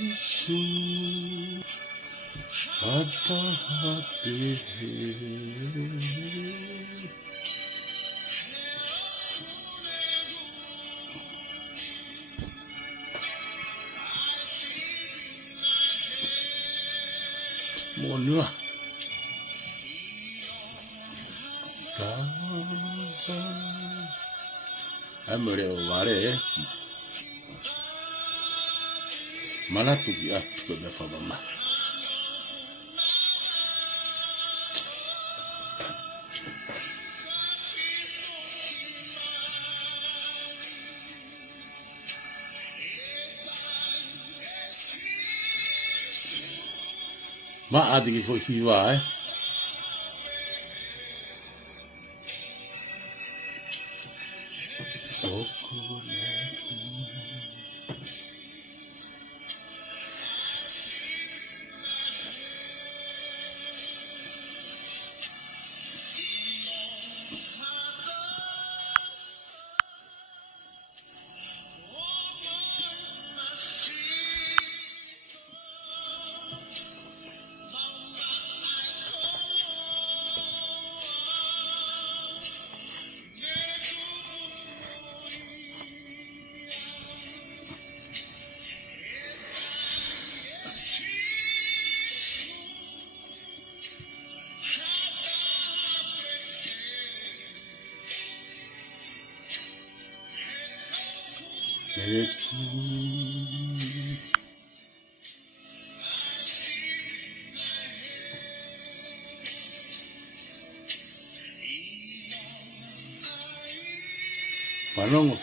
Yesu ata hati Monua Amore o ware Mana tuki atu ko me whamama Ma adi ki fo hiwa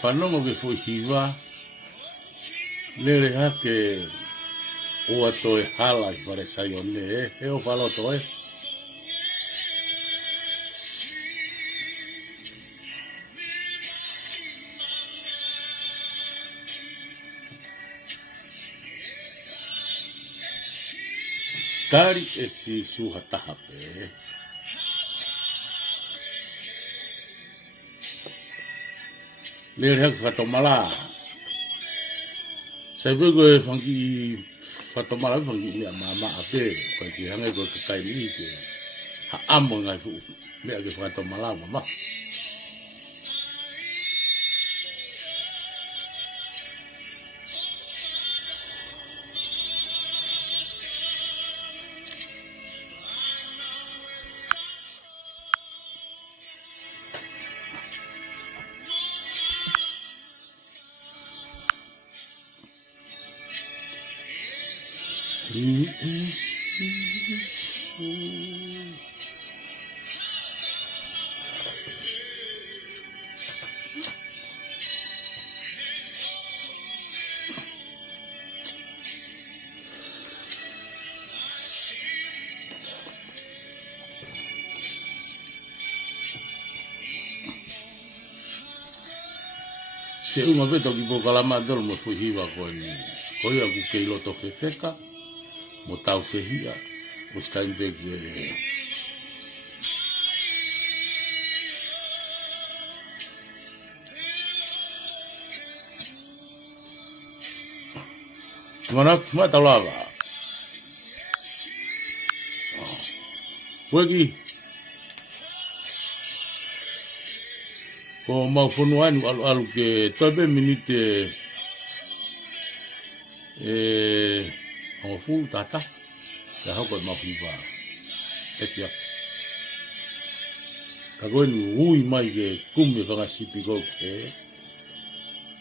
Whanongo ke fo hiwa Lere hake o ato e hala I whare sai o ne he o whalo to Tari e si suhataha pe Lere hake whatomala Sai vego e whangi whatomala whangi mea mama a pe Koe ki hange koe ka kai ni ke Ha amo ngai fu mea ke whatomala mama Se uma veto ki po kalama dolo mo fuhiwa ko ni ko ia ku ke loto fefeka mo tau fehia mo Steinbeck Mana mata lava Wagi Ko mau whanu anu alu ke tobe minute o fu tata ya hoko mau hiwa etia ka goini ui mai ke kume whangasipi ko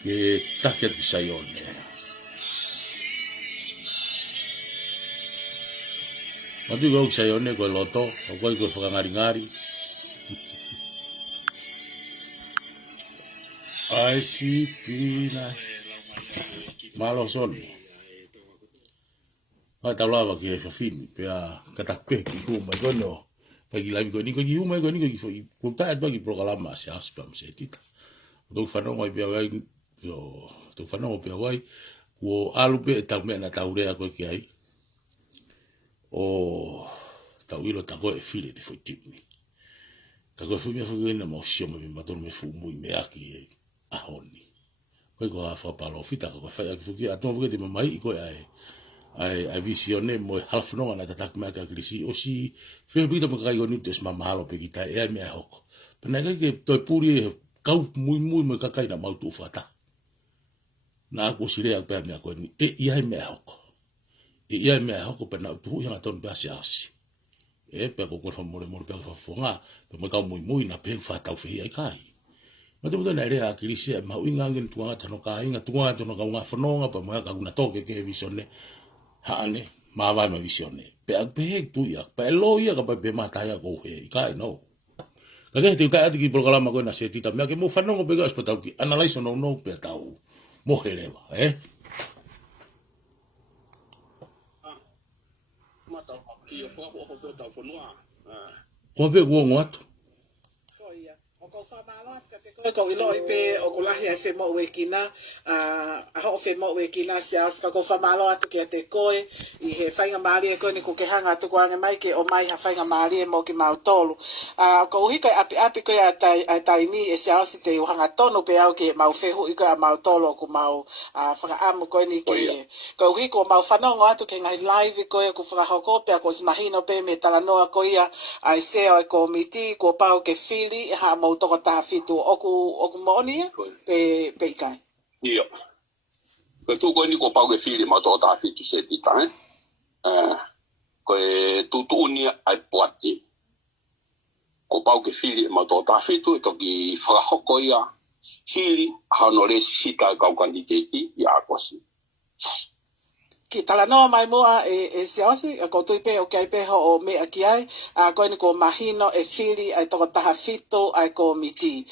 ke take ki saione Matu ko saione ko loto ko ko whangari-ngari Ai si pina malo son Ai talava ki e whawhini pea katape ki kuma kono Pagi labi ko ni ko ki uma ko ni ko ki kulta atwa ki prokalama se aspam se tita Do whanongo I pea wai Do whanongo pea wai Ko alupe e tau mea na taurea koe ki ai O tau ilo tako e while de whaitipi Ka koe whumia whakuina mo sioma me matonu me whumui me aki ahoni. Koe ko a whapalo fita ko whai aki whuki atonga whuki te mamai I koe ai. ai visione mo halfno na tatak ma ka krisi o si fe bida mo kai goni tes ma malo pe kita e me hoko pena ke to puri kau muy mo ka kai na mau tu fata na ko sire ak pe me ko ni e ia me hoko pena tu yang aton ba asi e pe ko ko mo pe ko fonga pe mo ka muy na pe fata fe ai kai Mate mo na rea krisi ma winga ngin tuanga tano ka inga tuanga tano ka nga fononga pa mo ka una toke ke visione hane ma vai ma visione pe ak pe tu ya pe lo ya ka pe mata ya go he kai no ka ke te ka ati programa ko na seti ta me ke mo fanongo pe ga spatau ki analyze no pe tau mo heleva mata ki fo ko ta fo noa ko pe go ngot ko ilo pe o ko lahi fe mo wekina a ho fe mo wekina sia ska ko fa malo atu ke te koe I he fainga mari ko ni ko ke hanga tu kwa mai ke o mai ha fainga mari mo ki mau tolu ko hika api ko ya tai ni e sia si te hanga tonu pe au ke mau fe hu iko mau tolu ko mau fa am ko ni ke ko hiko mau fa no atu ke ngai live ko ko fa ho ko pe ko simahino pe me tala no ko ia ai se o komiti ko pau ke fili ha mo to ta fitu oku moni pe kai ia ko tu ko ni ko pau ke fili mo to ta fitu se ti ta ko tu ni ai poati ko pau ke fili mo to ta fitu to ki fa ho ko ia hili ha no le sita ka kandidati ia ko si ki tala no mai moa e siasi ko tu pe o kai pe ho me aki ai ko ni ko mahino e fili ai to taha fito ai komiti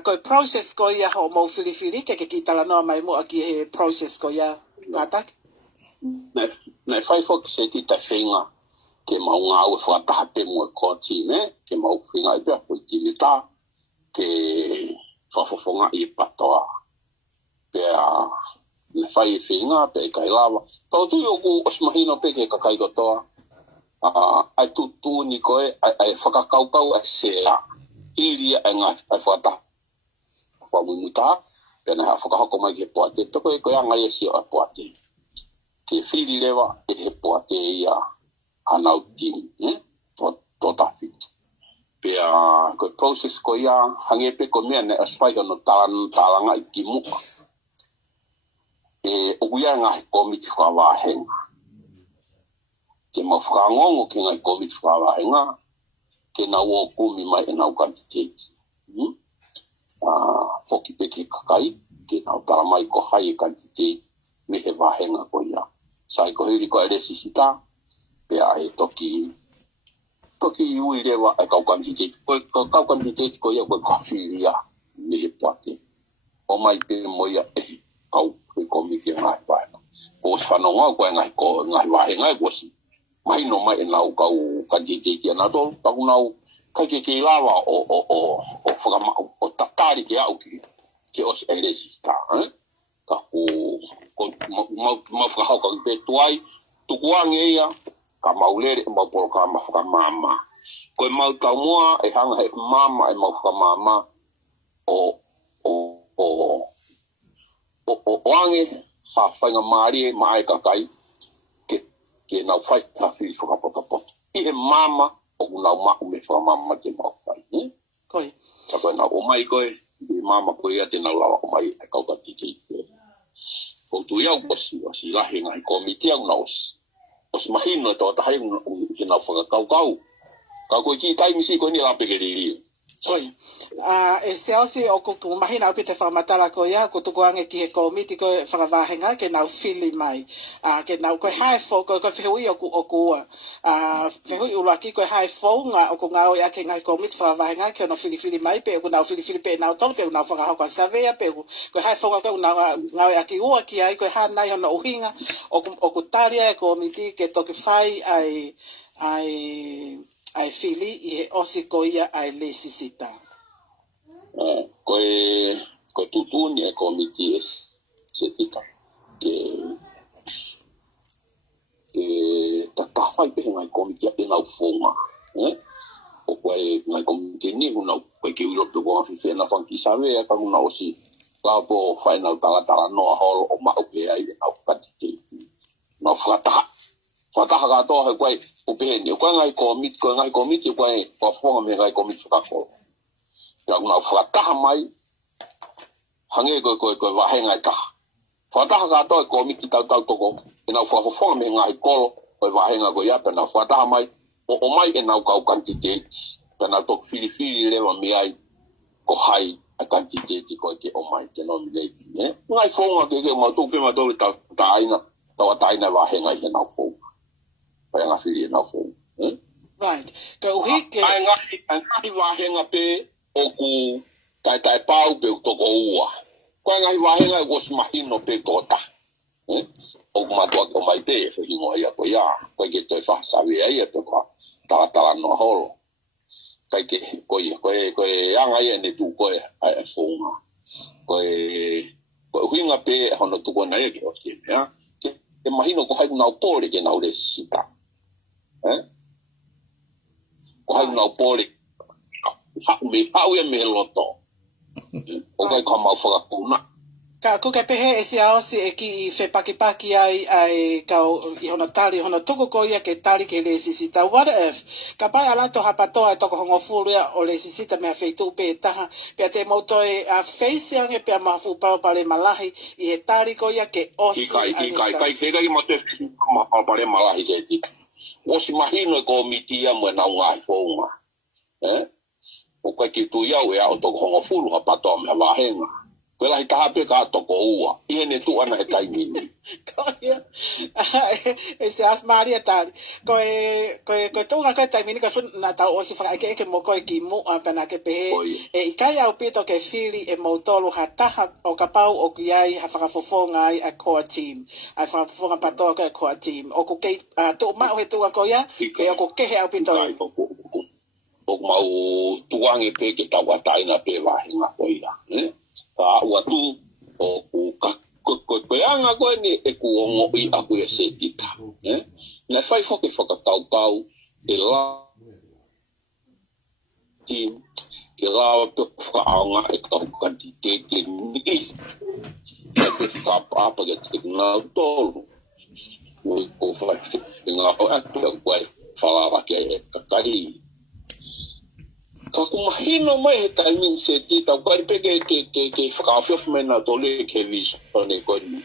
ko process ko ia ho mo fili ke ki tala no mai moa ki e process ko ia atak na fai fo ki se ti ta finga ke mau nga o fa ta pe mo ko ti me ke mau finga pe ko ti ta ke fa fo nga I patoa pe na fai finga pe kai lava to tu yo ku osmahino pe ke kai ko to ai tu ni ko ai fa kau se a ili nga ai fa ta fa mu ta pe na fa ka ko mai ke poate to ko nga ye si a poate ke fili leva e poate ia anau tim to ta fit pe ko process ko ia hange pe ko me na as fai no talanga ki mu o kuia nga komiti kwa wahenga ke mafrango ke nga komiti kwa wahenga ke na wo kumi mai na ukantiteti foki pe ke kakai ke na tala mai ko hai kantiteti me he wahenga ko ia sai ko hiri ko ele sisita pe ai toki ui lewa ai kau kantiteti kau kantiteti ko ia ko kafiria me he pate o mai pe mo ia kau komiti ngai vai o whanonga ko ngai vai ngai ko si mai no mai na kau kandidati na to pa nau kai ke lava o whakama o tatari ke au ke os elesista ka ko ma whakahau ka pe tuai tu kuange ia ka maulere ma por ka ma whakamama ko mau tau moa e hanga he mama e ma whakamama o ange ha whainga maari mai kakai ke nau whai ta whiri whakapotapoto. I he mama o nau maku me whakamama te mau whai. Koi. Sa koe nau o mai koe, i mama koe ia te nau lawa o mai e kauka titi. O tu iau osi lahi ngai komiti au nau os mahino e tō tahai ke nau whakakaukau. Ka koe ki taimisi koe ni lape ke riri. Oi. E seosi o ko mahina upi te whamatala ko ia, ko tuku ange ki he komiti ko whakavahenga ke nau whili mai. Ke nau koe hae fo, koe whihui o kua. Whihui uruaki koe hae fo, o ko ngau ia ke ngai komiti whakavahenga ke no whili mai, pe ko nau whili pe nau tolu, pe nau whakahauka savea, pe koe hae fo koe ngau ia ki ua ki ai, koe hanai hono uhinga, o ko taria e komiti ke toki whai ai fili I he osi ko ia ai le sisita. Koe tutuni e komiti se tita. Tatawhai pehe ngai komiti e nau whonga. O koe ngai komiti ni huna koe ki urotu koa whiwhi na whanki sawe e ka huna osi. Lao po whai nau talatala noa holo o mau pe ai au katiteti. na fataha ka to he kwai o pe ni ko ngai komit kwai ko fonga me ngai komit ka ko ya na fataha mai hange ko wa he ngai ka fataha ka to komit ta to ko ina fonga me ngai ko wa he ngai ko ya pe na fataha mai o mai e na ka quantity na to fili le wa me ai ko hai a quantity ko ke o mai ke no me ne ngai fonga ke ma to ta aina ta wa he ngai na fonga pa nga fili na fo right ko hi ke ai ngai wa he nga pe o ku tai pau pe to ko ua ko ngai wa he nga ko smahino pe to ta o ma to o mai te fo ngo ya ko ya ko ke te fa sa vi ai te ko ta no holo kai ke ko anga ye ne tu ko ai fo nga ko hui nga pe hono tu ko na ye ke o ke ya ke imagino ko hai na pole ke na ule sita ko hai na pole ha me loto o kai ko ma fa ko na ka ku ke pehe e sia o si e ki fe paki ai ka i hona tali hona toko ko ia ke tali ke le sisita what if ka pai ala to hapato ai toko hongo fulu ia o le sisita me fe tu pe taha pe te moto e a face yang e pe ma fu pa le malahi i e tali ko ia ke o si kai mo te ma pa le malahi se ti o si mahino ko mitia mo na ngai fo ma o kai ki tu ia o toko hongo fulu hapato me va henga ko la ka pe ka to ko ua i ne tu ana he kai mini ko ia e se as maria tal ko tu ka tai mini ka fu na ta o si fa ke mo ko ki mo pa na ke pe e kai au pito ke fili e mo tolu hata o ka pau o ki ai ha fa fofonga ai a core team ai fa fofonga pa to ka core team o ko ke to ma o he tu ko ia ke o ko ke he au pito o mau tuange pe ke tawa taina pe va hinga ko ia ka ua tu o ko anga ko ni e ku ongo i a ku se tika na fai foke foka tau e la team e la to fa anga e ka quantity ni e ke fa pa ke na to ko fa nga o a to ko fa la ke ka kai ka kumahino mai he timing se ti ta ko pe ke fafio mena to le ke viso ne ko ni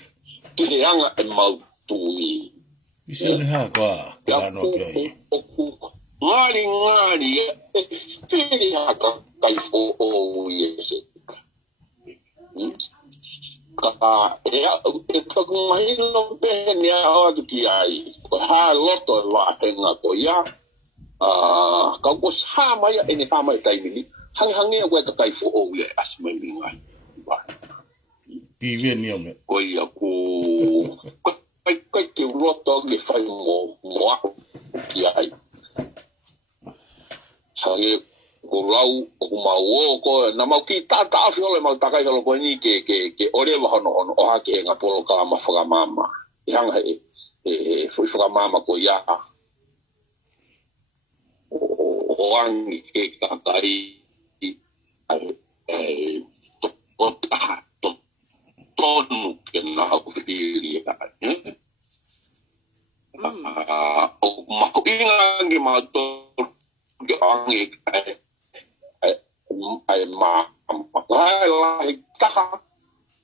ki he anga e mau tu i isi ne ha kwa ka no ke ngari e stili ha ka kai fo o yese ka e ka kumahino pe ni a o ki ai ko ha loto wa tenga ko ya ka ko sa mai e ni pa mai tai ni hang e wa ta kai fo o ye as mai ni ngai ba pi bien ni me ko ia ko kai te roto le fai mo ki ai hange ko lau o ma o ko na mau ki ta afio le mau ta kai lo ko ni ke ore wa hono o ha ke nga polo ka ma fa mama hang foi fa mama ko ia o angi ke kakai tonu ke na hawhiri o mako ingangi mato ke angi ai lahi taha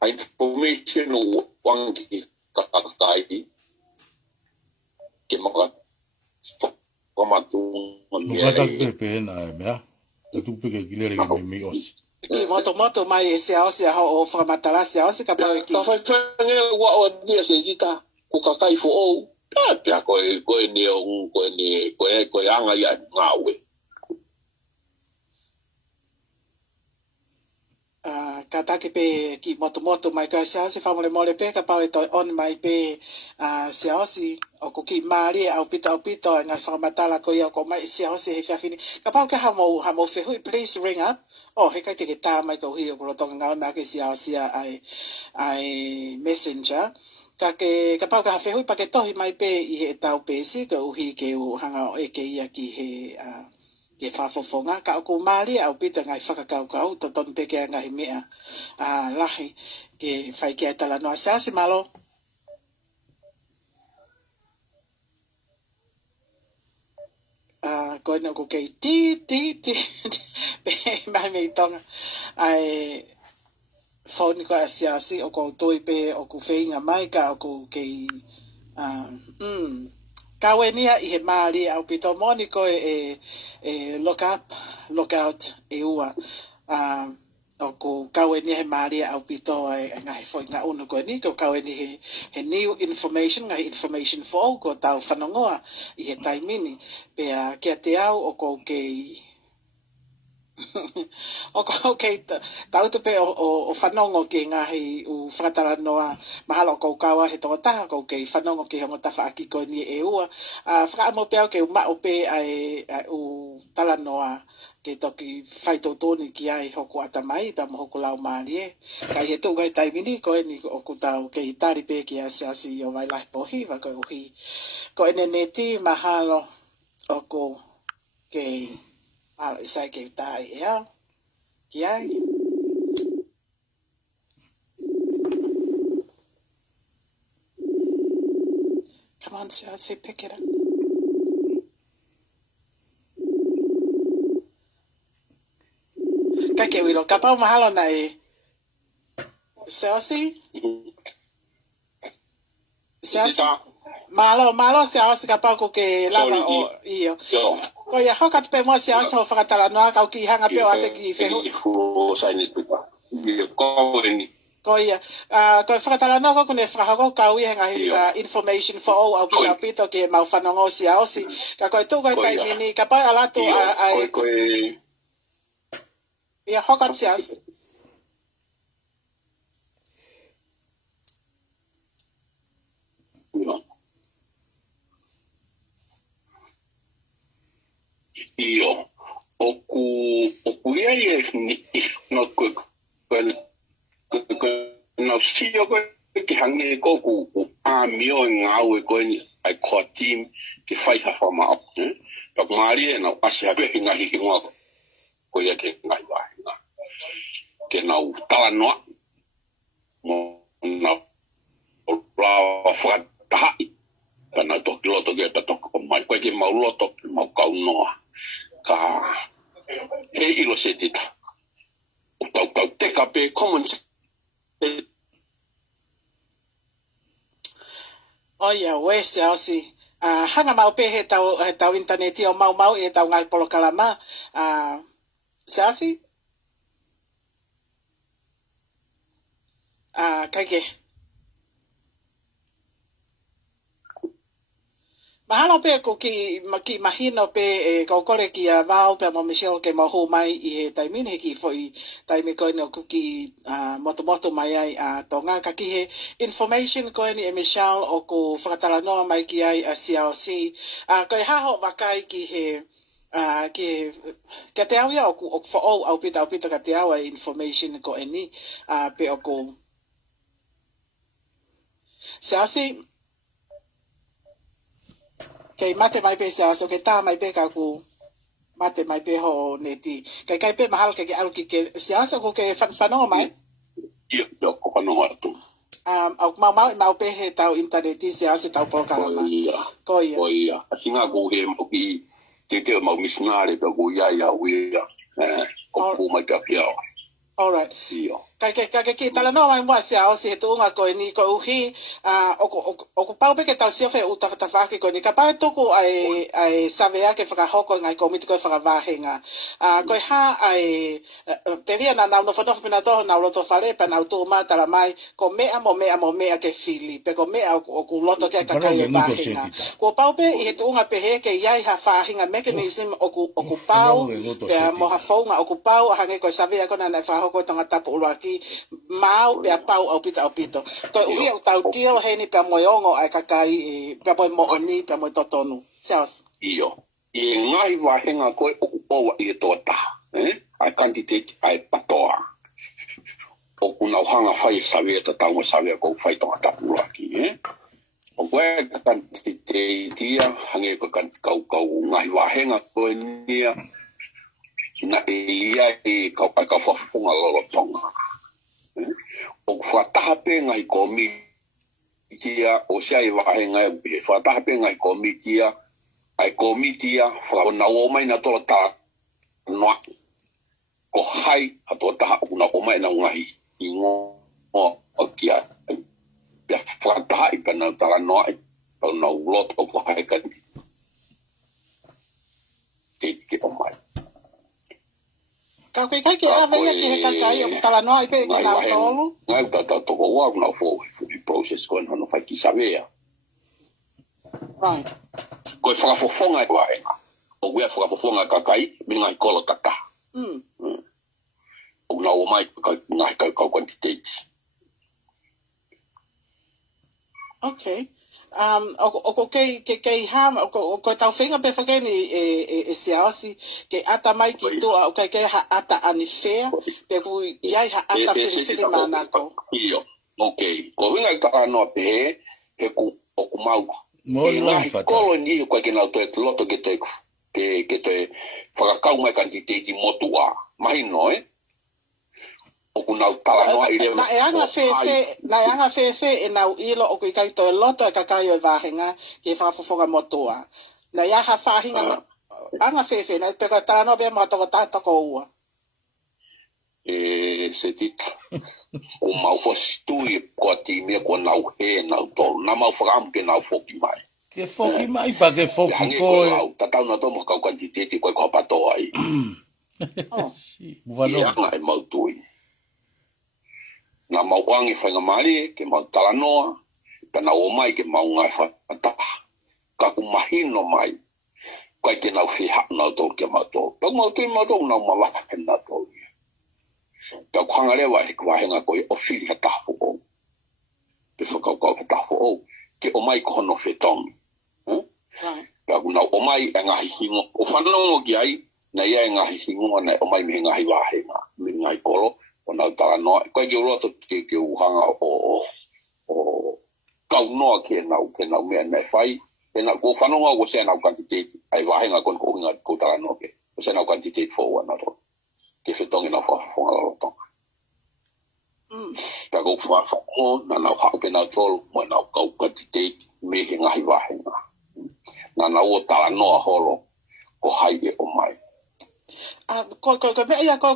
information o angi kakai ke maka Mukata pepe na mea. Tu peke kilere ke mi os. Ki moto mai e se o ho framatala se o se ka pa ki. Ka fa nge wa o dia se jita ku ka kai fo o. Ta ko ni o ko anga ya ngawe. Kata ke pe ki moto mai ka se fa mole pe ka pa to on mai pe se o si o ko ki mari au pito nga framatala ko ia ko mai se o se he ka fini ka pa ka ha mo fe hui please ring up he kai te ta mai ko hi ko to nga ma ke se o si ai messenger ka pa ka fe hui pa ke to hi mai pe i he tau pe si ko hi ke u hanga o e ke ia ki he ke whafofonga, ka o mari au pita ngai whakakau to ton peke ngai mea lahi ke whai ke tala noa. Sa se malo? ko no ko ke ti pe mai me tonga ai phone ko asia si o ko toi pe o ku feinga mai ka o ku ke kawenia I he mari au pito moni ko look out e ua o ko kawenia he mari au pito ngai foi nga uno ko ni ko kawenia he new information ngai information for ko tau whanongoa I he taimini pe kia te au o ko ke o ko ke tau te pe o whanongo ke ngahi u whakatara noa mahalo ko kawa he toko taha ko ke whanongo ke hongo tafa aki ko ni e ua whakaamo pe au ke uma o pe u tala noa ke toki whaitotoni ki ai hoko atamai pa mo hoko lau maari kai he tuka he taimini ko ni o ku tau ke itari pe ki asi o vai lahi pohi wa ko uhi ko ene neti mahalo o ko ke ala isai ke tai ya ki ai come on say pick it up ka ke wilo ka pa mahalo na Selsi malo Selsi ka pa ko ke lava o io ko ya hokat pe mo Selsi o whakatala noa ka ki hanga pe o ate ki fehu ko ia ko whakatala noa ko kune whakahoko ka ui hanga information for all au pito ke mau whanongo Selsi ka koe tu koe taimini ka pa alatu ia hokat Selsi Io oku ia no no sio ko ki hangi ko ku a mio ngau ko ni ai ko team ki fai ha fa ma to mari na asia be hinga hi ngo ko ia ke ngai wa ke na utala no mo na la fa ta na to ki loto ke to ko mai ko ki mau loto mau ka no ka e ilo se tita tau te ka pe common o ia we Selsi hanga mau pe he tau interneti o mau e tau ngai polo kalama Selsi kai ke mahalo pe ko ki mahino pe ko kore ki a vau pe mo Michelle ke mo ho mai I he taimini ki foi taimi ko no ki moto mai ai tonga ka ki he information ko ni Michelle o ko whakatala noa mai ki ai CLC ko ha ho wakai ki he ke te awia o for all au pita ka te awa information ko ni pe o ko Selsi kei mate mai pe Selsi ke tā mai pe ka ku mate mai pe ho neti kai pe mahal ke alu ki ke Selsi ko ke whanongo mai Io ko whanongo atu au mau pe he tau interneti Selsi tau pokalama ko ia asinga ko he mo ki te mau misnare to ko ia ko mai ka pia all right kai tala no mai mo Selsi he tunga ko ni ko uhi o pau pe ke tau sio fe uta tafaki ko ni ka pa toku ai savea ke whakahoko ngai komiti ko whakavahenga ko ha ai teria na no foto pina to na loto fale pa na utu ma tala mai ko mea ke fili pe ko mea o ku loto ke ka kai vahenga ko pau pe he tunga pe he ke iai ha fahinga mechanism o ku pau pe mo ha fonga o ku pau hange ko savea ko na whakahoko tanga tapu uruaki mau pe pau au pito ko ui au tau tio he ni pe moiongo ai kakai pe mo oni pe mo totonu Selsi io ngai wa henga ko o wa I tota ai candidate ai patoa o kuna hanga fai sabe ta tau sabe ko fai to ta uaki o ko candidate dia hange ko kan kau ngai wa henga ko ni na ia ko ka fa funga lo tonga o fa ta pe ngai ko mi tia o sai wa henga fa ta pe ngai ko mi tia ai komitia fa na o mai na to ta no ko hai ato ta una o mai na ngai ingo o kia ya fa ta i pa na ta no o na lot o ko hai ka ke o mai ka kai ke ave ke he kai o tala no ai pe ki na tolu ngai ta to ko wa na fo process ko no fa ki sabea right ko fa fo fonga ko ai o gua fa fo fonga ka kai mi ngai kolo taka o na o mai ka ngai ka quantity okay o ke ham o ko tau finga pe fa ke ni e siasi ke ata mai ki to o ke ha ata ani fair pe ku ia ha ata fi mana ko io okay ko vinga ka no te he ku o ku mau Mo no fa. Ko ni ko ke na to et loto ke te fa ka mai quantity motua mai no o kuna tala no ile na anga fe e na ilo o kai to loto ka kai o vahenga ke fa fofoga motoa na ya ha fa hinga anga fe na pe ka tala no be mo to ta ko ua se tita o mau fostui ko ti me ko na o he na to na mau fram ke na foki mai Ke foki mai pa ke foki ko ta ta na to mo ka quantity ko ko pa to ai Muvano. Ia mau tui. Na mau wangi whainga mari, ke mau talanoa, pena o mai ke mau ngai whataha. Ka ku mahino mai, kai ke nau whiha nau tō ke mau tō. Pau mau tui mau tō nau mawaka ke nau tō. Ka kuhanga rewa he kuwahenga koe o whiri ha tahfu o. Pe whakau ha tahfu o, ke o mai kono whetongi. Ka ku nau o mai e ngahi hingo, o whanongo ki ai, na ia e ngahi hingo na o mai me ngahi wahenga, me ngai kolo, o nau tala noa. Koe ke uroto ke uhanga o kaunoa ke nau mea nei whai. E nau ko whanonga o se nau quantitete, ai wahenga kon ko hinga ko tala noa ke. O se nau quantitete fo wana ro. Ke whetongi nau whafonga lorotonga. Ta ko whafongo na nau hao ke nau tolu, mo nau kau quantitete me he ngahi wahenga. Na nau o tala noa holo, ko hai e o mai. Ko me ia ko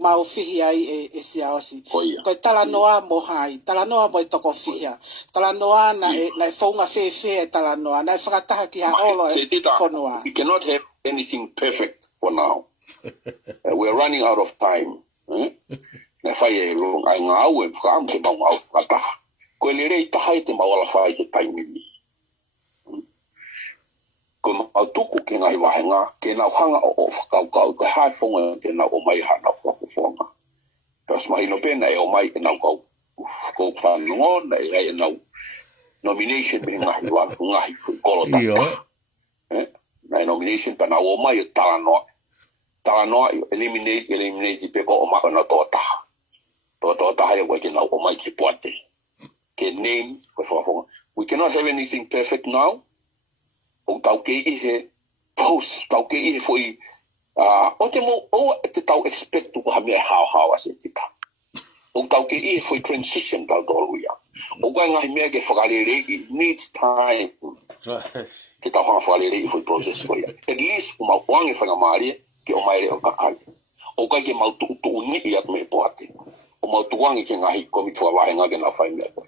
mau fihi ai e siaosi. Ko tala noa mo hai, tala noa mo toko fihia. Tala noa na e fonga fe tala noa, na e whakataha ki ha olo e whanua. We cannot have anything perfect for now. We're running out of time. Na whai e rong, ai ngā au e whakaam ke mau ngau whakataha. Ko e lere i tahai te mawala whai ke taimini. Ko mau tuku ke ngai wahenga, ke nau hanga o whakaukau, ke hai whonga ke nau o mai hana whakafonga. Kas mahi no pena e o mai e nau kau whanongo, na e gai e nau nomination me ngahi wāku ngahi kolo taka. Na e nomination pa nau o mai e tala noa. Tala noa eliminate pe ko o mai o nau toa taha. Toa taha e wai ke nau o mai ke puate. Ke name, ko whakafonga. We cannot have anything perfect now. O tau ke ihe post, tau ke ihe foi o te mo, o te tau expect ko hamia hao ase tika. O tau ke ihe foi transition tau tolu ia. O kai ngahi mea ke whakarere, it needs time. Ke tau hanga whakarere i foi process ko ia. At least o mau wangi whangamari ke o maere o kakai. O kai ke mau tu ni i atu me poate. O mau tuwangi ke ngahi komitua wahenga ke na whai mea koe.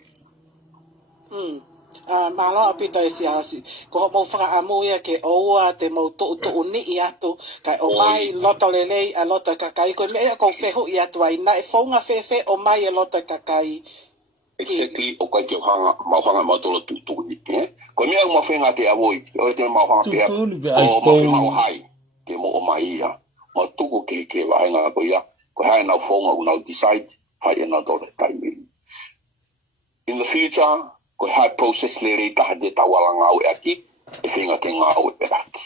Malo apita e siasi. Ko mo whaka amu ia ke oua te mo tu ni i atu. Kai o mai loto lelei a loto kakai. Ko mea ko whehu i atu ai. Na e whaunga whewe o mai e loto kakai. Exactly. O kai ke mauhanga mautolo tu ni. Ko mea mo whenga te avoi. O te mauhanga pia. O mo whenga o hai. Ke mo o mai ia. Mo tuku ke wahenga ko ia. Ko hai nau whaunga unau decide. Hai e nau tole taimiri. In the future, ko hai process le rei taha te tawala ngau e aki, e whenga ke ngau e aki.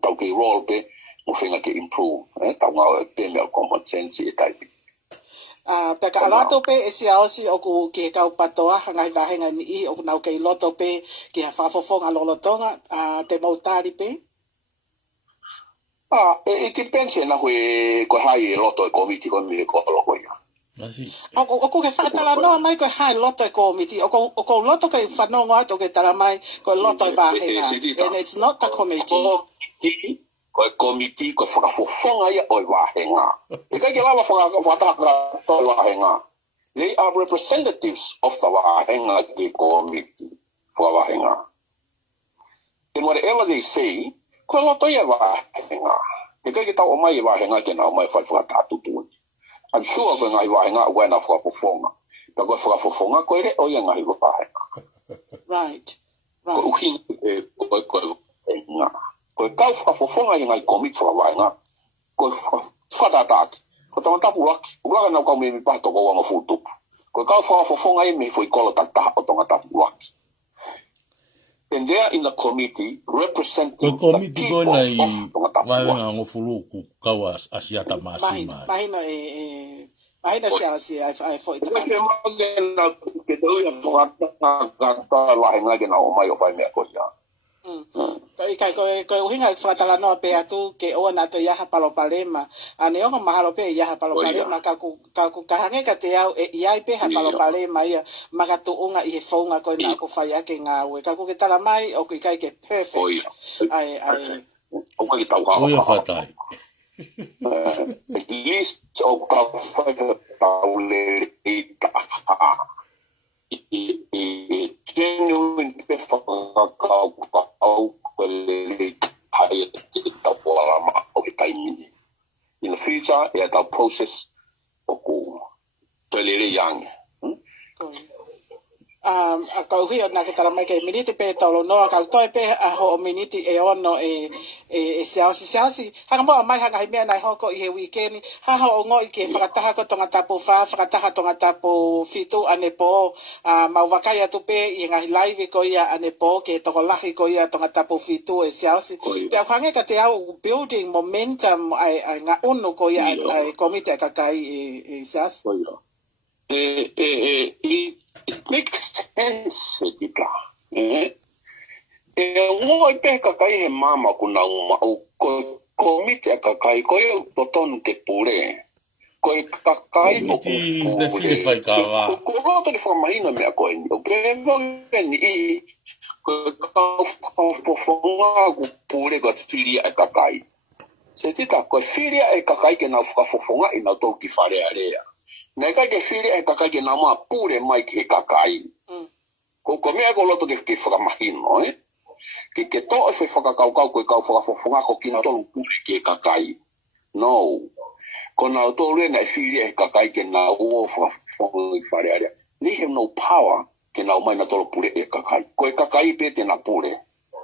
Tau ke role pe, mo whenga ke improve. Tau ngau e pe mea common sense e taipi. Peka alato pe e siaosi o ku ke kau patoa, hangai wahenga ni i, o ku nau ke loto pe, ke ha whafofonga lolotonga, te mautari pe? It depends e na koe hai e loto e komiti koe me ko loko ia. Masi. O ko ke whaatala noa mai koe hae loto e komiti. O ko loto ke whanongo ato ke tala mai koe loto e wāhenga. And it's not the committee. Koe komiti, koe whakafofonga ia o e wāhenga. E kai ke lawa whakataka o e wāhenga. They are representatives of the wāhenga ke komiti. For wāhenga. And whatever they say, koe loto ia wāhenga. E kai ke tau o mai e wāhenga ke na o mai whai whakatatu tūni. I'm sure koe ngai wāhenga o na whakafofonga. Ta koe whakafofonga koe re o ia ngai wāhenga. Right. Koe uhi koe ngā. Koe kau whakafofonga i ngai komit whakawainga. Koe whatataki. Koe tangatapu laki. Ulaka nau kau me mi pato ko wanga futupu. Koe kau whakafofonga i me fwoi kola tataha o tangatapu laki. And they are in the committee representing the people of tangatapu laki. Waenga ngofuluku kawa asiata masima. Mahina siasi ai foi Koe ke magena ke tau ia whakataka lahenga ke na o mai o whai mea koe ia. Koe uhinga whakatala noa pe atu ke oa nato iaha palopalema. Ane onga mahalo pe iaha palopalema ka ku kahange ka te au e iai pe ha palopalema ia magatu unga i he whaunga koe na ku whai ake ngā ue. Ka ku ke tala mai o ku ikai ke perfect. O kai tau hawa. Oia whatai. At least o ka whai tau le i taha. Genuine pe whakakau kau ko le hai te tau alama o ke taimini. In the future, e tau process o ku te lere yange. Kau hui o nā ke tala mai ke miniti pe tolo noa kau toi pe aho o miniti e ono e siausi hanga moa mai hanga himea nai hoko i he weekendi haha o ngoi ke whakataha ko tonga tapo wha whakataha tonga tapo fitu ane po mau wakai atu pe i ngahi laivi ko ia ane po ke toko lahi ko ia tonga tapo fitu e siausi pia whange ka te au building momentum ai ngā unu ko ia ai komite kakai e siausi It makes sense, tika. Ngoi pe kakai he mama kuna uma o komite kakai ko e toton te pure. Ko e kakai o pure. Ko roto ni formaina me ko ni. O prevo ni I ko fonga ku pure ko filia e kakai. Se tika ko filia e kakai ke na fonga ina to ki fare area. Nei kai ke whiri e kakai ke nā maa pūre mai ki he kakai. Ko mea ko loto ke whakamahino, Ki ke tō e whakakaukau koe kau whakafofonga ko kina tolu pūre ki he kakai. No. Ko nā tōru e nei whiri e kakai ke nā ua whakafofonga i whare area. They have no power ke nā umai nā tolu pūre e kakai. Ko e kakai pe te nā pūre.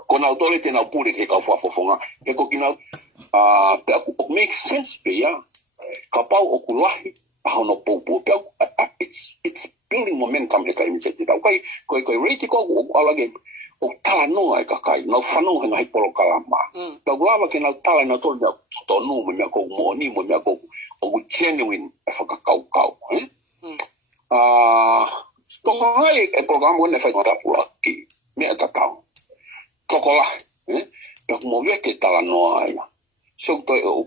Ko nā tōre te nā pūre ke kau whakafofonga. Ke ko kina, make sense pe ya. Ka pau o kulahi. It's building momentum he kai mite tita. Koe reiti ko alage o tala noa e kakai. Nau whanau he ngahi polo kalama. Tau lawa ke nau tala na tolu mea tonu mo mea kou mooni mo mea kou o genuine e whakakaukau. Toko ngai e programa wene whai matapula ki mea tatau. Toko lahi. Toko mo weke tala noa aia. So toi o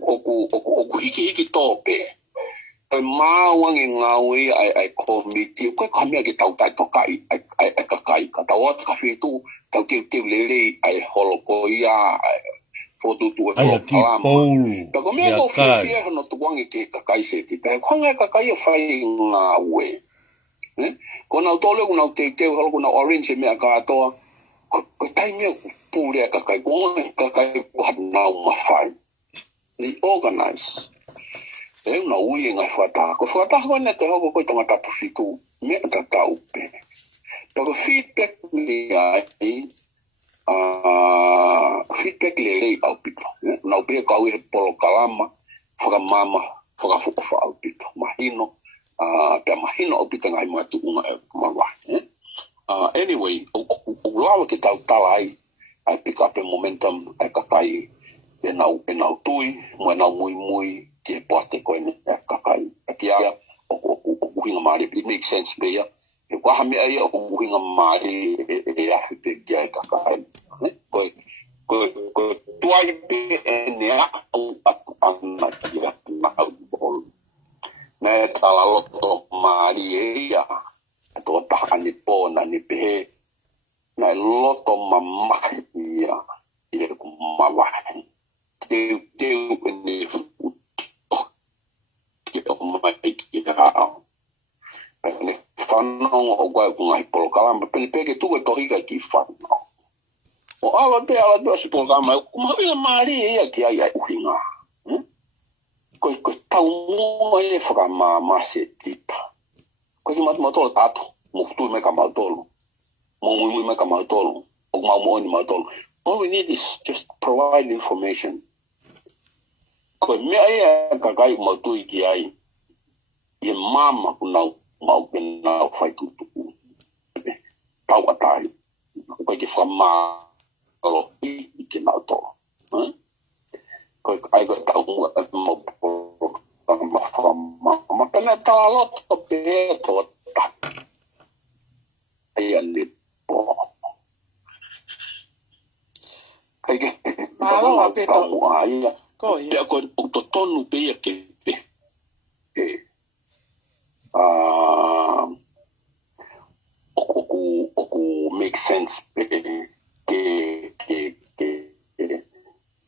hiki tōpe. Ai māwangi ngāui ai komiti, koe kamea ke tau tai toka ai kakai, ka tau atu ka whitu, tau te lere ai holoko ia, ai whotutu e tō kalama. Ta ko mea ko whiwhia hana tuwangi ke kakai se te, tai konga kakai e whai ngāue. Ko nau tōle ku nau te holoko nau orange mea kātoa, ko tai mea pūrea kakai, ko ngai kakai ku hatu nau mawhai. They organize. E una ui ngai whataha. Ko whataha koe ne te hoko koe tonga tapu whitu, mea ta tau pe. Tako feedback ni ai, feedback le rei au pito. Nau pia kau he polo kalama, whakamama, whakafukufa au pito. Mahino, pia mahino au pito ngai matu unga e kumawahi. Anyway, o lawa ke tau talai, ai pick up a momentum, ai kakai, e nau tui, mo e nau mui, ke poate koe ne kakai. Aki aia, o uhinga maari, it makes sense beia. E waha mea ia, o uhinga maari, e ahi pe kia e kakai. Koe tuai pe e nea, au atu ana kia, na au bolu. Ne tala loto, ia ia ku mawahi te ne ke o mai ki a ne whanau o guai ku ngai polokalama pene peke tuwe tohika ki whanau o ala pe si polokalama ku mawina maari ia ki ai uhinga ko tau mua e whakama se tita ko ki matolo tato mo tu me ka matolo mo me ka matolo o mo ni matolo. All we need is just provide information. Ko me ai ka kai mo tu ki ai e mama ku na mau pena fai tu tau atai ko ki whama alo i ki na to ko ai ko tau mo ma pena tala loto pe to ai ali po kai ke Malo a pe to. ai Ko pe ia. ko to tonu pe ke pe oku make sense pe ke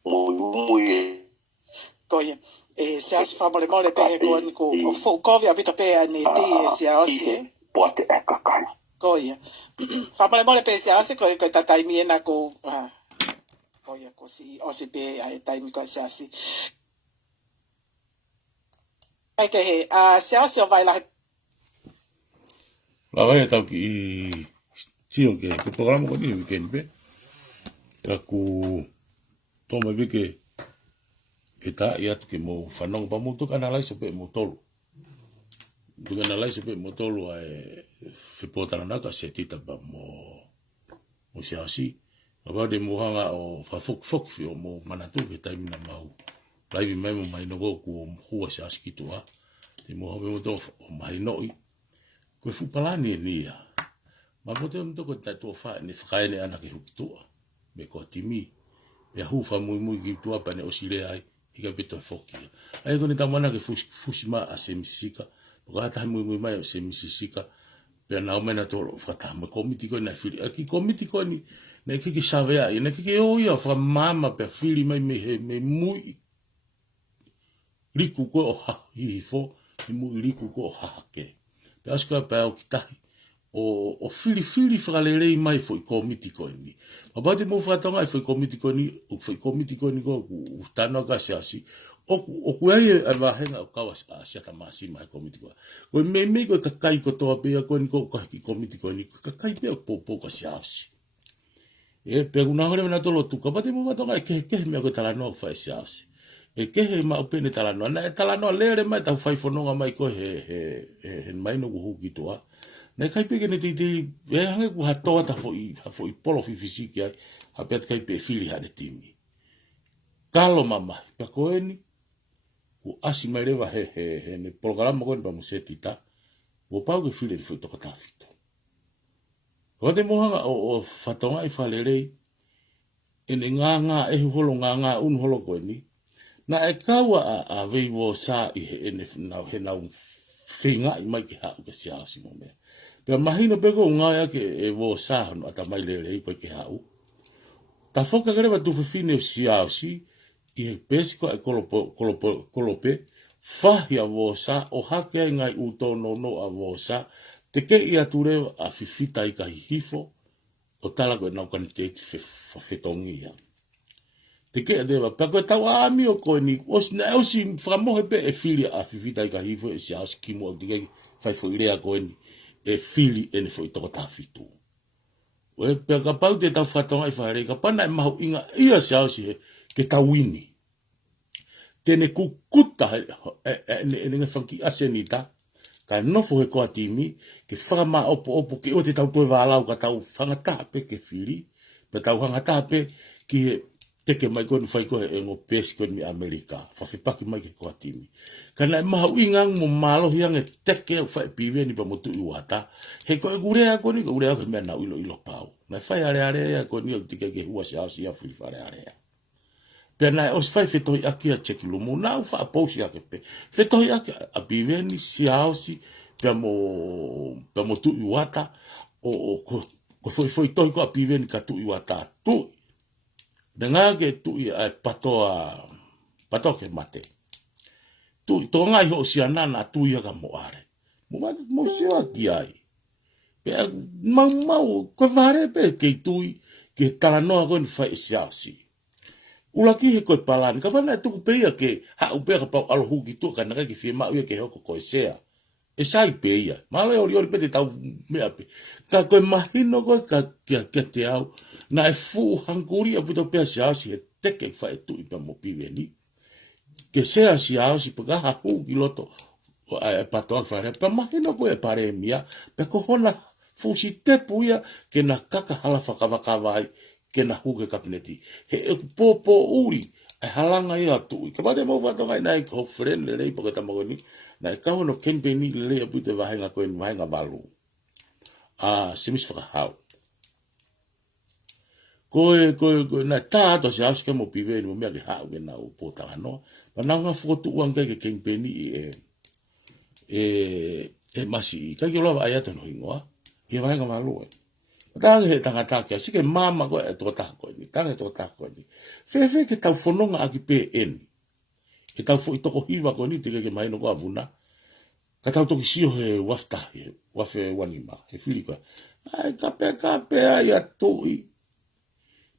muy Ko ia. Se as whamole mole pe he koa ni ko. O fo kovi a pita pe a ni ti e se aosi e. poate e kakani Ko ia. Whamole mole pe se aosi ko ta taimi e na ko. Ko ia ko si osi pe a e taimi ko se aosi. Ai ke he. Se aosi o vai la La vai tau ki tio ke programa ko ni weekend pe. Ta ku toma be ke ta ia ke mo whanong pa mo tu kana lai so pe mo tolu. Tu kana lai so pe mo tolu ai whipotana naka se tita pa mo se asi. Ava de mo hanga o fok fi o mo manatu ke taimi na mau. Lai vi mai mo mai no ku o hua se asi ki tua. Te mo habe mo to o mai noi. Ko fu palani ni ia. Ma mo te mo ko ta to fa ni fkaine ana ke hukitua. Me ko timi. Pe hu fa muy ki tua pa ne osile ai. Ika pito foki. Ai ko ni tamana ke fusima a semisika. Ko ata muy mai o semisika. Pe na o mena to fata me komiti ko na fili. Aki komiti ko ni na ki savea, na ki o ia fa mama pe fili mai me muy riku ko ha hi fo, muy riku ko ha ke. Pe aska pe o kitahi. O fili whakalelei mai foi komiti ko ni. Mabate mo whatonga i foi komiti ko ni, o foi komiti ko ni ko tano ka siasi. O kuei e wahenga o kawa siaka maasi mai komiti ko. Ko me ko kakai ko toa pia ko ni ko ki komiti ko ni, kakai pia po ka siasi. E pe una hore na tolo tu, mabate mo whatonga e ke me ko talanoa fai siasi. E kehe ma o pene talanoa. Na e talanoa lere mai tau fai whanonga mai ko he mai no kuhuki toa. Nei kai peke ne te e hange ku hatoa ta foi polo fisiki ai ha pet kai pe fili ha de timi. Kalo mama pa koeni ku asi mai rewa he ne programa ko pa musetita. Wo pau ke fili foi to ka fito. Ko de mohanga o fatonga I falere ene nganga e holo nganga un holo koeni. Na e kawa a vei wo sa I he na finga I mai ki ha ke sia si mo me. Pea mahino peko ngaya ke e wo sahano ata mai lere I pa ke hau. Ta foka greba tu fine o siasi I he pesiko e kolope fahia wo sa o hake ngai utono no a wo sa te ke I ature a fifita I ka hifo o tala ko e nau kanite whawhetongia. Te ke a dewa pa koe tau ami o koe ni osina e osi whakamohe pe e fili a fifita I ka hifo e siasi kimo au tigei whaifo irea koe ni. E fili ene foi toko tafitu. O pe ka pau te tau whatonga I whaere, ka pana e mahu inga ia se au si he, ke tawini. Tene kukuta ene nge whanki asenita, ka nofo he koa timi, ke whakama opo ke o te tau koe wālau ka tau whangatape ke fili, pe tau whangatape ki he teke mai koni whai koe e ngo pesi koni Amerika, whawhipaki mai ke koa timi. Kana e maha uingang mo malo hiang e teke o whai piwe ni pa motu iwata. He koe gurea koni, ko gurea ke mea nau ilo pau. Na whai are koni o tika ke hua se asi a fili whare are. Pea na e os whai whetoi aki a cheki lumu, na u wha apousi ake pe. Whetoi aki a piwe ni si aosi, pea mo tu iwata, o ko foi toi ko a piwe ni ka tu iwata tui. Denga ke tu ai patoa ke mate. Tu to ngai ho siana na tu ia ka moare. Mo sia ki ai. Pe mau ko vare pe ke tui ke tala no ko ni fa isiasi. Ulaki he ko palan ka vana tu pe ia ke ha u pe ka pa al hu ki tu ka na ki firma ia ke ho ko sea. E sai pe ia. Male ori pe te tau me ape. Ka ko mahino ko ka ke te au na e fu hanguri a puto pe asiasi e teke fa e tu i pa mo piveni. Ke sea asiasi pe ka ha hu ki loto e patoa fa pa mahino ko e pare mia pe ko hona fusi te puia ke na kaka hala whakawakawai ke na huke kapineti. He e popo uri e halanga ia tui. Ka pate mau whatongai nai ko friend le rei poka tamagoni na e kaho no kempeni le rei apu te wahenga koe ni wahenga walu. Simis whakahau. Koe na tāto se auske mo piwe ni mo mea ke hau ke nau pōtanga noa. Ma nau ngā whakotu uang ke kempeni e masi. Ka ki olawa ai ato no hingoa. Ke wahenga walu e. Tanga he tangata kia, sike mama koe e tōtaka koe ni, tanga e tōtaka koe ni. Whewhe ke tau whanonga aki pē eni. Ke tau fo i toko hiwa koe ni, tika ke maino koa vuna. Ka tau toki sio he wafta, he wafe wanima, he whiri koe. Ai, kape ai atui.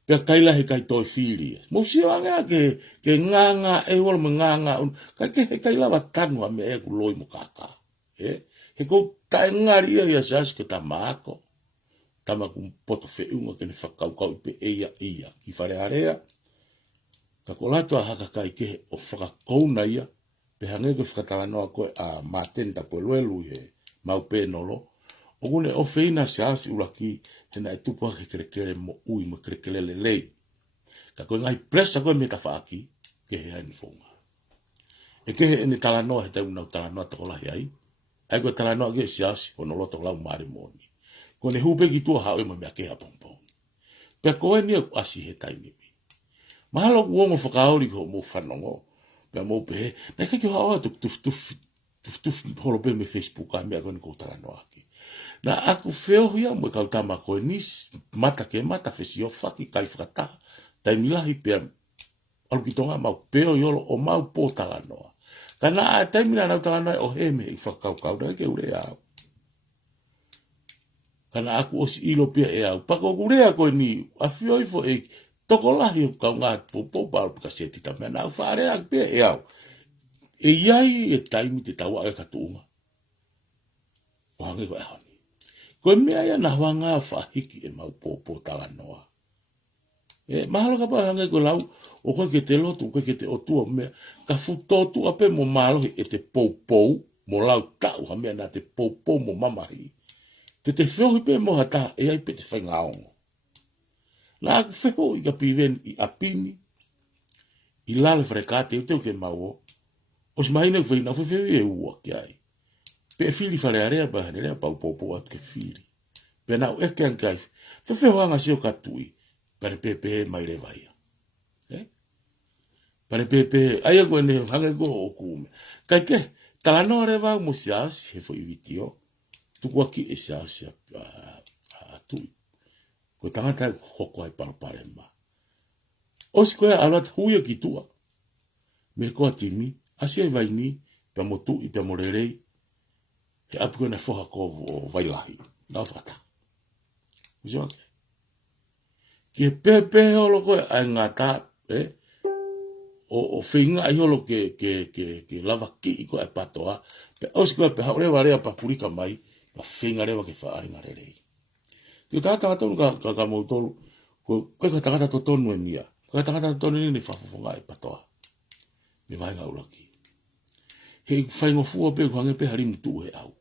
Pea kaila he kai toi whiri. Mo sio anga ke nganga, e wala me nganga. Ka ke he kaila wa tanua me e ku loi mo kaka. He ko tae ngari ia sas ke ta maako. Tama kum poto whiunga kene whakaukau i pe ia, ki whare area. Ka ko lato a haka kai ke o whakakouna ia, pe hange koe whakatala noa koe a matenta po luelu he mau pe nolo. O kune o whina se asi ulaki, tena e tupua ke kerekere mo ui mo kerekere le lei. Ka koe ngai presa koe me ka whaaki, ke he haini whonga. E ke he ene tala noa he tau nau tala noa takolahi ai. Ai koe tala noa ke se asi, o no loto lau maare moni. Ko ne hupe ki tua hao e ma mea keha pompong. Pea koe ni aku asi he taini mi. Mahalo uongo whakaori ko mo whanongo. Pea mo pe, nei kai ki hao atu tuf holo pe me Facebook a mea koe ni koutara no aki. Na aku wheo hia mo kau tama koe ni mata ke mata whesi o whaki kai whakata. Tai milahi pea alu ki tonga mau peo yolo o mau pōtala noa. Kana a taimina nau tala noa o heme i whakaukau na ke ure au. Kana aku o si ilo pia e au. Pako kurea koe ni, a whioifo e toko lahi o kau ngā popo pālo pika se tita mea na au whaarea pia e au. E iai e taimi te taua e katuunga. O hange koe honi. Koe mea ia na wanga whahiki e mau popo tala noa. Mahalo ka pa hange koe lau, o koe ke te lotu, koe ke te otua mea, ka futotu ape mo malohi e te poupou, mo lau tau ha mea na te poupou mo mamahi. Te wheohi pe moha taha e ai pe te whaingaongo. La aku wheo i ka piwen i apini, i lale wharekate u teo ke mau o, os mahina ku whaina whewheo i e ua ki ai. Pe e whiri whare area pa hane rea pau popo atu ke whiri. Pe nau e ke ankai, whewheo anga seo katui, pane pepe mai re vai. Pane pepe, aia koe ne hange ko o kume. Kai ke, talanoa re vau mo sias, he fo i vitio, tukua ki e sias a tui. Ko tangata hoko ai parapare ma. Osi koe alat huia ki tua. Me koa timi, asia i vai ni, pe mo tui, pe mo rerei, he apu koe na foha ko o vailahi. Nau whata. Usi wake. Ke pepe holo koe ai ngata, o whinga ai holo ke lava ki i koe ai patoa, pe osi koe pe haurewa rea pa purika mai, pa whinga rewa ke whaaringa rerei. Tio tātanga tonu ka mau tolu, koe ka tangata to tonu e nia, koe ka tangata to tonu ni whafonga ai patoa, me vai ngau laki. He whaingo fua pe kuhange pe harimu tu he au.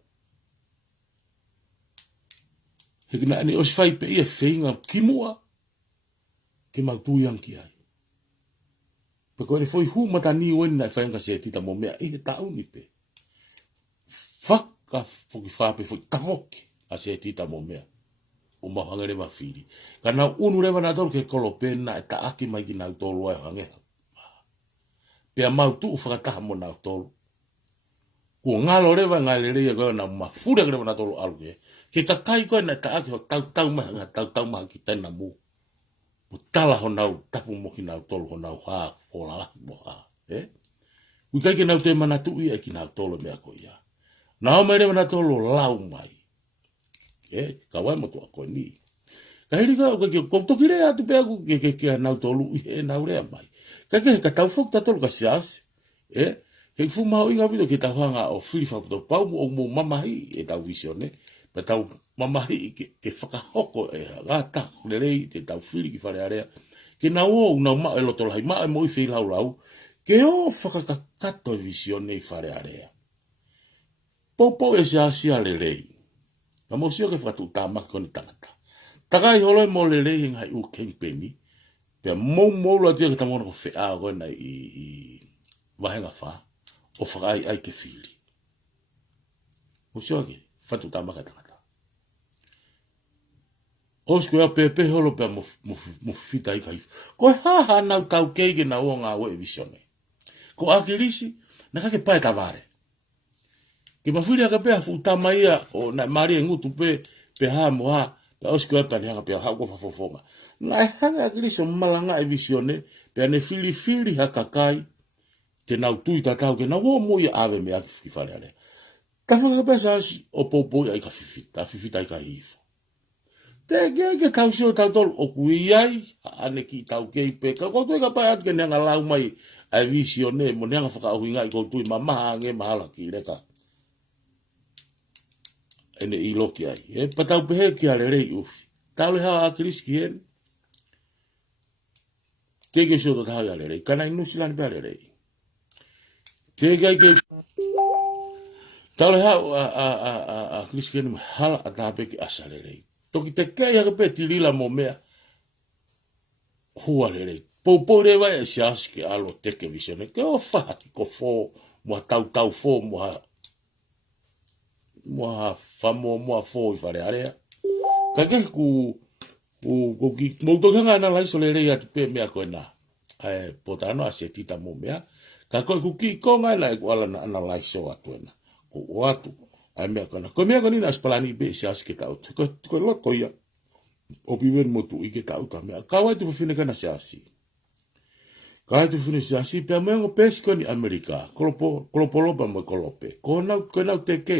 He kina ane osi whai pe ia whinga kimua, ke mau tuiang ki ai. Pe koe ne foi hu mata ni wen na whainga se tita mo mea, he tau ni pe. Whaka fuki whape foi tawoki a se tita mo mea. O mahanga rewa whiri. Ka nau unu rewa na tolu ke kolopena e ta aki mai ki nau tolu ai hangeha. Pea mau tu whakataha mo nau tolu. Kua ngalo rewa ngai lereia koe na mafura rewa na tolu alu ke. Ke ta kai koe na ta aki ho tau maha ki tena mu. o tala ho nau tapu mo ki nau tolo ho nau ha o la la mo ha ui kai ke nau te mana tu i ki nau tolo mea ko ia na o mere mana tolo lau mai ka wai mo tu ko ni ka hiri ka ko to ki re atu pe aku ke nau tolo i nau re mai ka tau fok ta tolo ka sias ke fu ma o inga video ke ta hanga o free fa to pau mo mama hi tau visione pe tau mama hi ke whakahoko gata lerei te tau whiri ki whare area ke na o na ma e loto lai ma e mo i whi lau lau ke o whakakato e visione i whare area popo e se asia lerei ka mo sio ke whakatu tamaki koni tangata takai holo e mo lerei ngai u kengpeni pe mo lo tia ke tamono ko whea koe na i wahenga wha o whakai ai ke whiri mo sio ke whakatu tamaki tangata os ko pepe holo pe mo fita i kai ko ha na tau keige na o nga o e visione ko akirisi na ka ke pai tavare ke mafuri ka pe futa maia o na mari ngutu pe ha mo ha pe os ko pe na pe ha ko fofonga na ha akirisi malanga e visione pe ne fili ha kakai te na tu ta tau ke na o mo ya ave me aki fale ale ka fa ka pesa o popo ai ka fifita ai ka ifo te ke tau sio tau tol o kui ai ane ki tau kei pe ka ko ka pa at ke nga lau mai ai visione mo nga fa o inga ko tu mama nge mahala ki leka ene i loki ai pa tau pe ki ale rei uf tau le ha a kriski en ke sio tau ale rei kana inu silan pe ale rei ke tau le ha a kriski en hala ata pe ki asale rei toki te kei haka pe tirila mo mea hua rere. Popo re vai e sias ke alo teke visione. Ke o whahaki ko fō, mua tau fō, mua whamoa fō i whare area. Ka ke ku ki moutoki hanga ana laiso le rei atu pe mea koe na. Potano a se tita mo mea. Ka koe ku ki konga na e ku ala na ana laiso atu ena. Ku o atu. Ai mea kona. Ko mea koni na spalani be sias ke tau. Ko loko ia. O piwen motu i ke tau ka mea. Kawai tu whine kana siasi. Kawai tu whine siasi. Pea mea ngo pesko ni Amerika. Kolopolopa mo kolope. Ko nau te ke.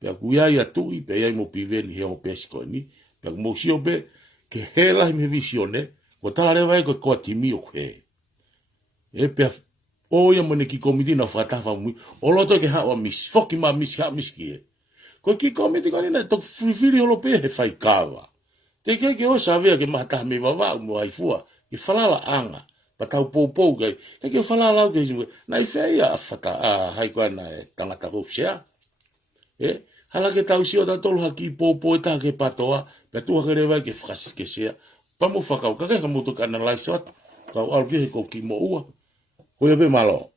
Pea ku iai atui. Pea iai mo piwen hi ngo pesko ni. Pea ku mousio be. Ke hela hi me visione. Ko tala rewa e ko koa timi o kwe. Pea o ia mone ki komiti na whatafa mui. O loto ke hawa mis. Foki ma mis ha mis ki e. Ko ki komiti kani na tok whiwhiri holo pe he whai kawa. Te ke o savea ke mahataha me wawa mo haifua. Ke whalala anga. Pa tau poupou kai. Ke whalala au ke hisimwe. Na i whea a whata a haikoa na e tangata kopsea. Hala ke tau sio ta tolu haki poupou e taha ke patoa. Pea tuha ke rewa ke whakasike sea. Pa mo whakau. Ka motu ka na laisot. Kau alke he ko ki mo ua. Ko ia pe malo.